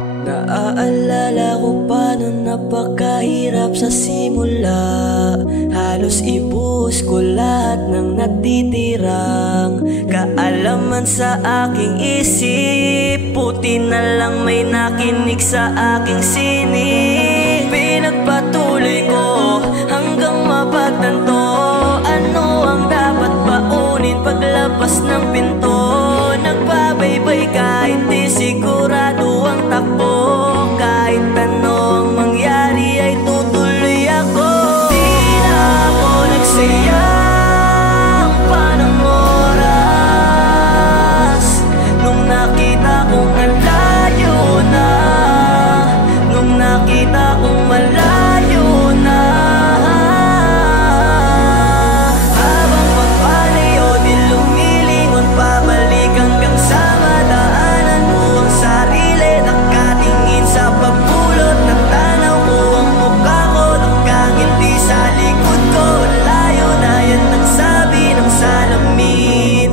Naaalala ko pa nung napakahirap sa simula. Halos ibuhos ko lahat ng natitirang kaalaman sa aking isip. Buti na lang may nakinig sa aking sining. Pinagpatuloy ko hanggang mapagtanto ano ang dapat baunin paglabas ng pinto. Nagbabaybay kahit di sigurado ang takbo. Kahit ano ang mangyari ay tutuloy ako. Di na ako nagsayang pa ng oras nung nakita kong ang layo na. Nung nakita kong malayo na. Habang pagpalayo di lumilingon pabalik hanggang sa madaanan mo ang sarili. Nakatingin sa pagpulot ng tanaw ko ang mukha ko. Hanggang hindi sa likod ko layo na yan ang sabi ng salamin.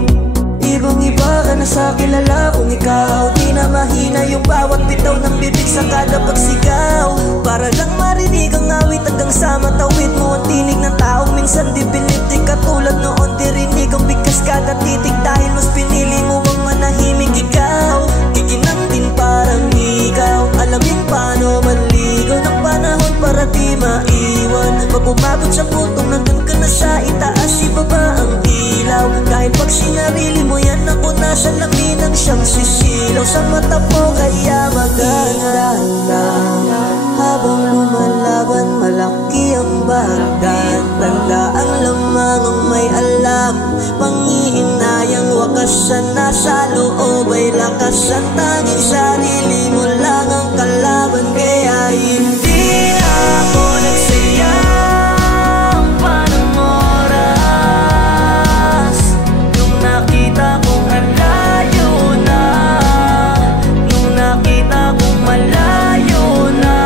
Ibang iba ka na sa kilala kung ikaw. Di na mahina yung bawat bitaw ng bibig sa kada pagsigaw. Para lang marinig ang awit hanggang sa matawid mo ang tinig ng taong minsan di bilib. Di katulad noon dirinig ang bigkas kada titig. Dahil mas pinili mo ang manahimik ikaw. Giginang din parang ikaw. Alamin paano manligaw ng panahon para di maiwan. Pag umabot sa puntong nandun ka na sa itaas ibaba ang ilaw. Dahil pag sinarili mo yan ako na sa lamin ang siyang sisilaw sa mata mo. Kaya maganda habang lumalaban malaki ang bagay. Tandaan lamang ang may alam. Panghihinayang wakas na nasa loob ay lakas. Ang tanging sarili mo lang ang kalaban. Kaya hindi na ako nagsayang pa ng oras nung nakita kong ang layo na. Nung nakita kong malayo na.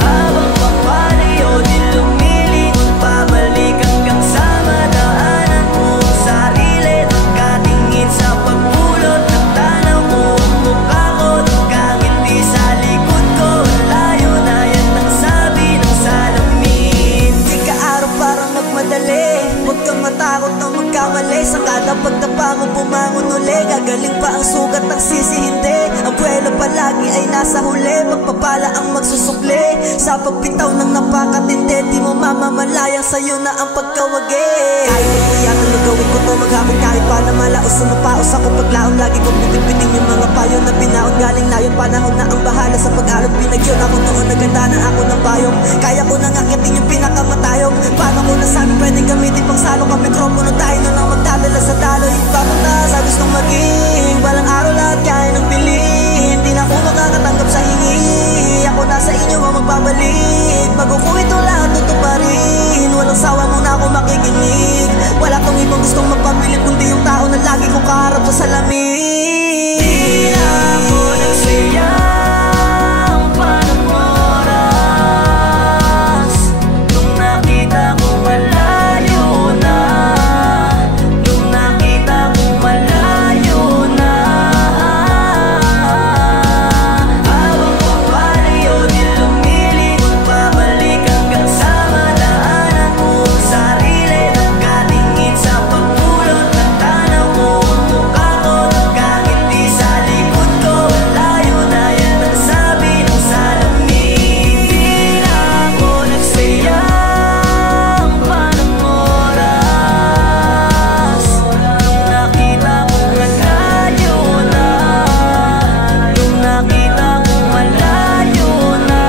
Habang papalayo di lumilingon pabalik hanggang sa madaanan mo ang sarili. Nakatingin sa pagpulot ng tanaw mo ang mukha ko. Hanggang hindi sa likod ko layo na yan ang sabi ng salamin. Di ka araw parang magmadali. Huwag kang matakot na magkamali. Sa kada pagtapa mo bumangon uli. Gagaling pa ang sugat ng sisi hindi. Ang buwelo palagi ay nasa huli. Magpapala ang magsusukli. Sa pagbitaw ng napakatindi di mo mamamalayang sa'yo na ang pagkawagi. Kahit ang iyatan nagawin ko to maghapon. Kahit pa na malaos na mapaos ako paglaon. Lagi kong bibitbitin yung mga payo na binaon. Galing na yun panahon na ang bahala sa pag-alon. Pinagyon ako noon naganda na ako ng payong. Kaya ko nang akitin yung pinakamatayong. Paano ko nasabi pwedeng gamitin pang salong ang mikropono. Tayo na lang magdadala sa daloy. Papunta sa gustong maging balang araw lahat kaya ng bilhin. Di na ako makakatanggap sa hingi. Ako na sa inyo ang magbabalik. Bago ko ito lahat tutuparin. Walang sawa muna ako makikinig. Wala tong ibang gustong magpabilit kundi yung tao na lagi kong kaharap sa salamin. Di na ako nagsayang pa ng oras nung nakita kong malayo na. Nung nakita kong malayo na. Habang papalayo di lumilingon pabalik hanggang sa madaanan mo ang sarili. Nakatingin sa pagpulot ng tanaw mo ang mukha ko. Hanggang hindi sa likod ko layo na yan ang sabi ng salamin. Di na ako nagsayang pa ng oras nung nakita kong malayo na. Nung nakita kong malayo na.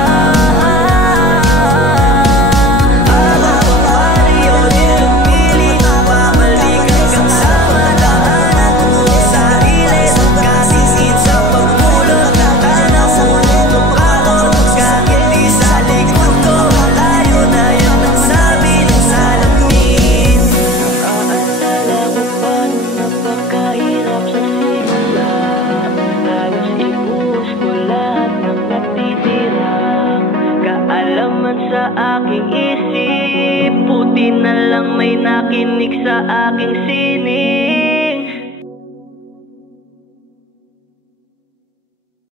Habang papalayo di lumilingon pabalik hanggang sa madaanan mo ang sarili. Nakatingin sa pagpulot ng tanaw mo ang mukha ko. Hanggang hindi sa likod ko layo na yan ang sabi ng salamin. Naaalala ko pa nung napakahirap sa simula. Halos ibuhos ko lahat ng natitirang kaalaman sa aking isip. Buti na lang may nakinig sa aking sining.